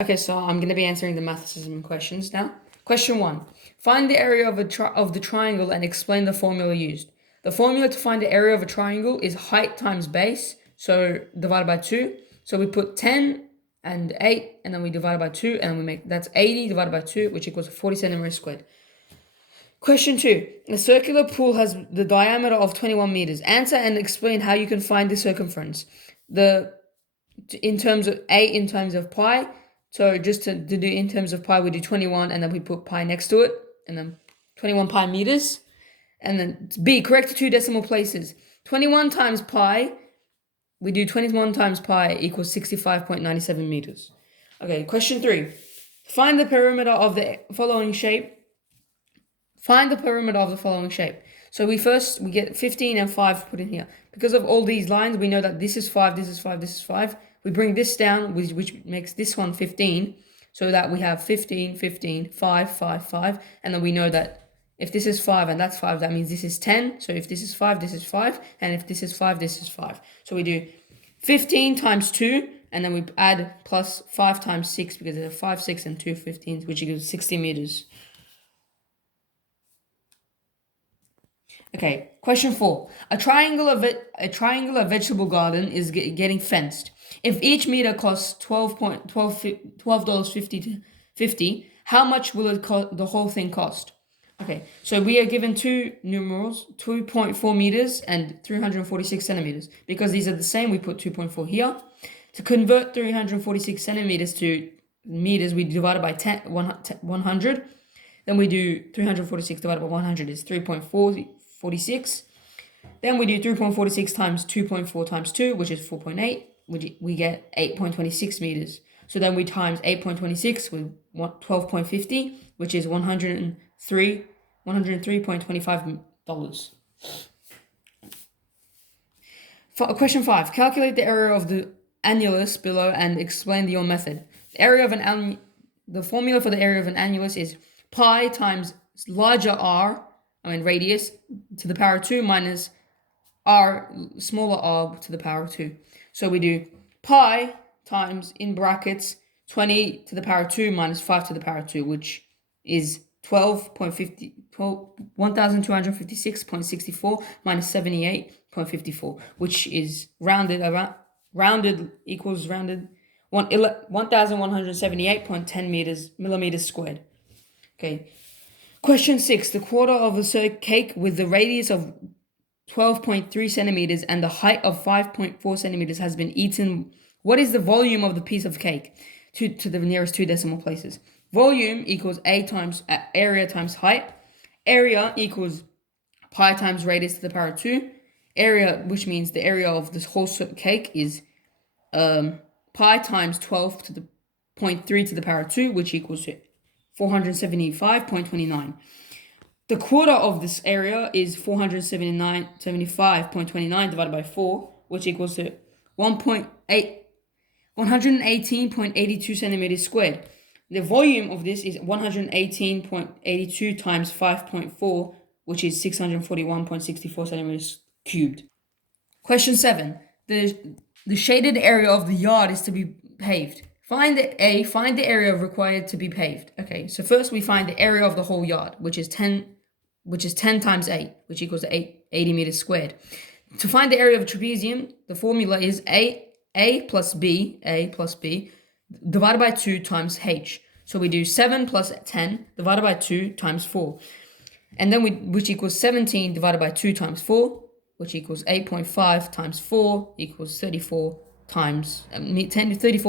Okay, so I'm going to be answering the mathematicism questions now. Question 1. Find the area of the triangle and explain the formula used. The formula to find the area of a triangle is height times base, so divided by 2. So we put 10 and 8, and then we divide by 2, and we make, that's 80 divided by 2, which equals 40 centimeters squared. Question 2. A circular pool has the diameter of 21 meters. Answer and explain how you can find the circumference. In terms of pi. So just to do in terms of pi, we do 21 and then we put pi next to it, and then 21 pi meters. And then B, correct to 2 decimal places. 21 times pi, we do 21 times pi equals 65.97 meters. Okay, question 3. Find the perimeter of the following shape. Find the perimeter of the following shape. So we get 15 and 5 put in here. Because of all these lines, we know that this is 5, this is 5, this is 5. We bring this down, which makes this one 15, so that we have 15, 15, 5, 5, 5. And then we know that if this is 5 and that's 5, that means this is 10. So if this is 5, this is 5. And if this is 5, this is 5. So we do 15 times 2, and then we add plus 5 times 6, because there's a 5, 6, and 2 15s, which equals 60 meters. Okay, question 4. A triangular vegetable garden is getting fenced. If each meter costs $12.50, how much will the whole thing cost? Okay, so we are given two numerals, 2.4 meters and 346 centimeters. Because these are the same, we put 2.4 here. To convert 346 centimeters to meters, we divide it by 100. Then we do 346 divided by 100 is 3.46. Then we do 3.46 times 2.4 times 2, which is 4.8. We get 8.26 meters. So then we times 8.26 with 12.50, which is $103.25. Question 5. Calculate the area of the annulus below and explain your method. The formula for the area of an annulus is pi times larger r, radius, to the power 2 minus r, smaller r, to the power 2. So we do pi times, in brackets, 20 to the power 2 minus 5 to the power 2, which is 1256.64 minus 78.54, which is rounded equals 1178.10 millimeters squared. Okay. Question 6. The quarter of a cake with the radius of 12.3 centimeters and the height of 5.4 centimeters has been eaten. What is the volume of the piece of cake? To the nearest 2 decimal places. Volume equals area times height. Area equals pi times radius to the power 2. Area, which means the area of this whole cake, is pi times 12 to the 0.3 to the power 2, which equals 475.29. The quarter of this area is 475.29 divided by 4, which equals to 118.82 centimeters squared. The volume of this is 118.82 times 5.4, which is 641.64 centimeters cubed. Question 7. The shaded area of the yard is to be paved. Find the area required to be paved. Okay, so first we find the area of the whole yard, which is 10 times 8, which equals to 80 meters squared. To find the area of a trapezium, the formula is A plus B divided by 2 times H. So we do 7 plus 10 divided by 2 times 4. And then which equals 17 divided by 2 times 4, which equals 8.5 times 4 equals 34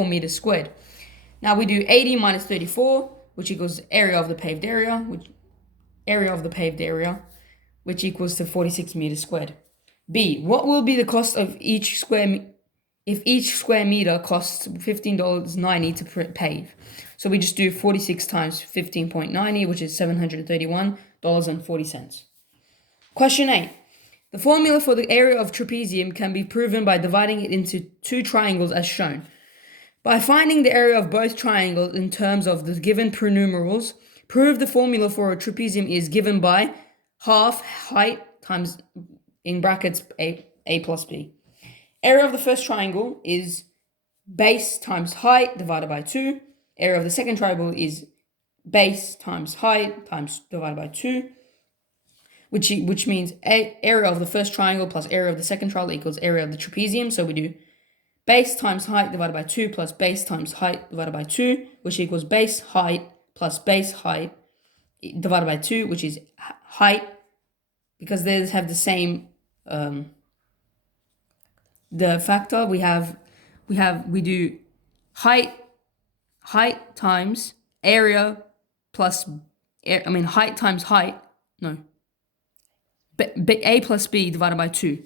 meters squared. Now we do 80 minus 34, which equals area of the paved area, which equals to 46 meters squared. B, what will be the cost of each square if each square meter costs $15.90 to pave? So we just do 46 times 15.90, which is $731.40. Question 8. The formula for the area of trapezium can be proven by dividing it into 2 triangles as shown. By finding the area of both triangles in terms of the given numerals, prove the formula for a trapezium is given by half height times, in brackets, a plus b. Area of the first triangle is base times height divided by 2. area of the second triangle is base times height times divided by 2, which means area of the first triangle plus area of the second triangle equals area of the trapezium. So we do base times height divided by 2 plus base times height divided by 2, which equals base height plus base height divided by 2, which is height, because they have the same the factor. We do height times area plus height times height, no, a plus b divided by 2.